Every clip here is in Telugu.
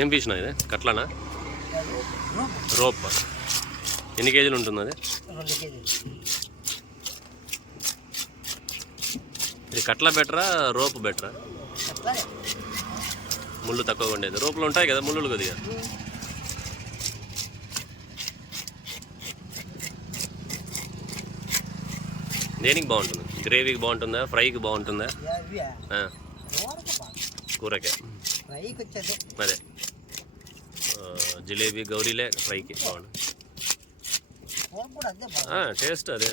ఏం ఫిష్నా ఇది? కట్లనా? రోప్. ఎన్ని కేజీలు ఉంటుంది అది? ఇది కట్ల బెటరా రోప్ బెటరా? ముళ్ళు తక్కువగా ఉండేది. రోపులు ఉంటాయి కదా ముళ్ళు కొద్దిగా. దేనికి బాగుంటుంది? గ్రేవీకి బాగుంటుందా? ఫ్రైకి బాగుంటుందా? కూరకు అదే. జిలేబీ గౌరీలే ఫ్రైకి బాగుంటుంది కూర కూడా అదే. బాగా ఆ, టేస్ట్ అదే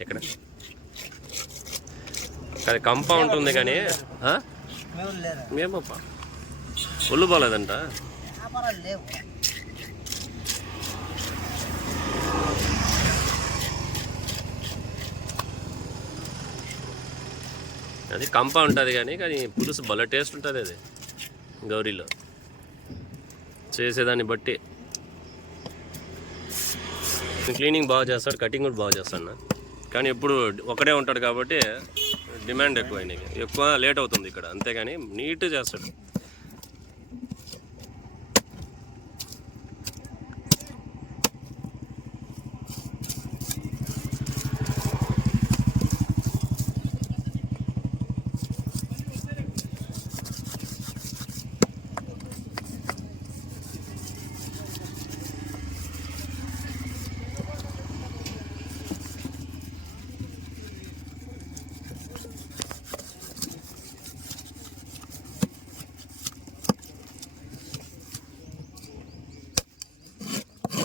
ఎక్కడ అది కంప ఉంటుంది కానీ మేమప్ప. ఒళ్ళు బాగాలేదంట లేవు. అది కంప ఉంటుంది కానీ కానీ పులుసు భలే టేస్ట్ ఉంటుంది అది గౌరీలో. చేసేదాన్ని బట్టి. క్లీనింగ్ బాగా చేస్తాడు కటింగ్ కూడా బాగా చేస్తాడు నా. కానీ ఎప్పుడు ఒకడే ఉంటాడు కాబట్టి డిమాండ్ ఎక్కువ అయినాయి. ఎక్కువ లేట్ అవుతుంది ఇక్కడ అంతేగాని నీట్ చేస్తాడు.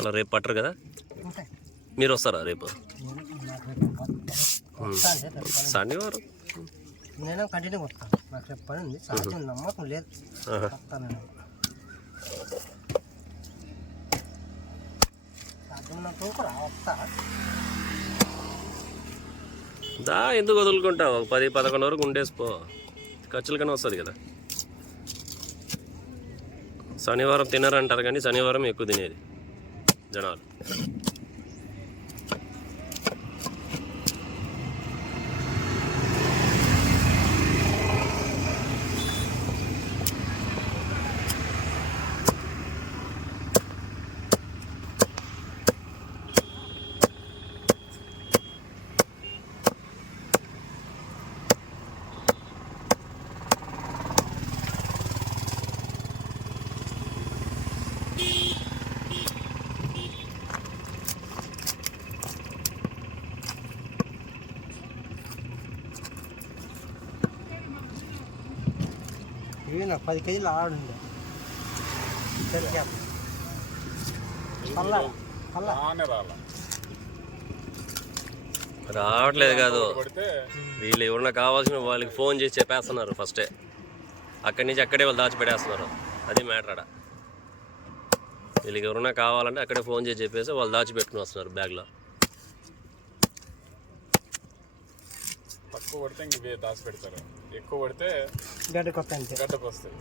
మళ్ళీ రేపు పట్టరు కదా? మీరు వస్తారా రేపు. శనివారం. నేనే కంటిన్యూ నాకు రేపు పని ఉంది. సాధ్యం నమ్మకం లేదు. దా ఎందుకు వదులుకుంటావు? ఒక పది పదకొండు వరకు ఉండేసిపో ఖర్చులకనే వస్తుంది కదా. శనివారం తినరంటారు కానీ శనివారం ఎక్కువ తినేది. જણાવ્યું ఇవి నాకు పది కేజీలు ఆడుండే. పల్లా పల్లా. రావట్లేదు కాదు. వీళ్ళు ఎవరన్నా కావాల్సిన వాళ్ళకి ఫోన్ చేసి చెప్పేస్తున్నారు ఫస్టే అక్కడి నుంచి అక్కడే వాళ్ళు దాచిపెట్టేస్తున్నారు. అది మ్యాటర్ ఆడ. వీళ్ళకి ఎవరన్నా కావాలంటే అక్కడే ఫోన్ చేసి చెప్పేసి వాళ్ళు దాచిపెట్టుకుని వస్తున్నారు బ్యాగ్లో తక్కువ పడితే ఇంక ఇవే దాచి పెడతారు ఎక్కువ పడితే గడ్డ కొత్త అంతే. గడ్డకు వస్తాయి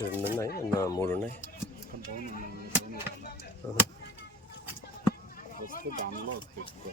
రెండు ఉన్నాయి నా- మూడు ఉన్నాయి వస్తే దానిలో వస్తాయి ఎక్కువ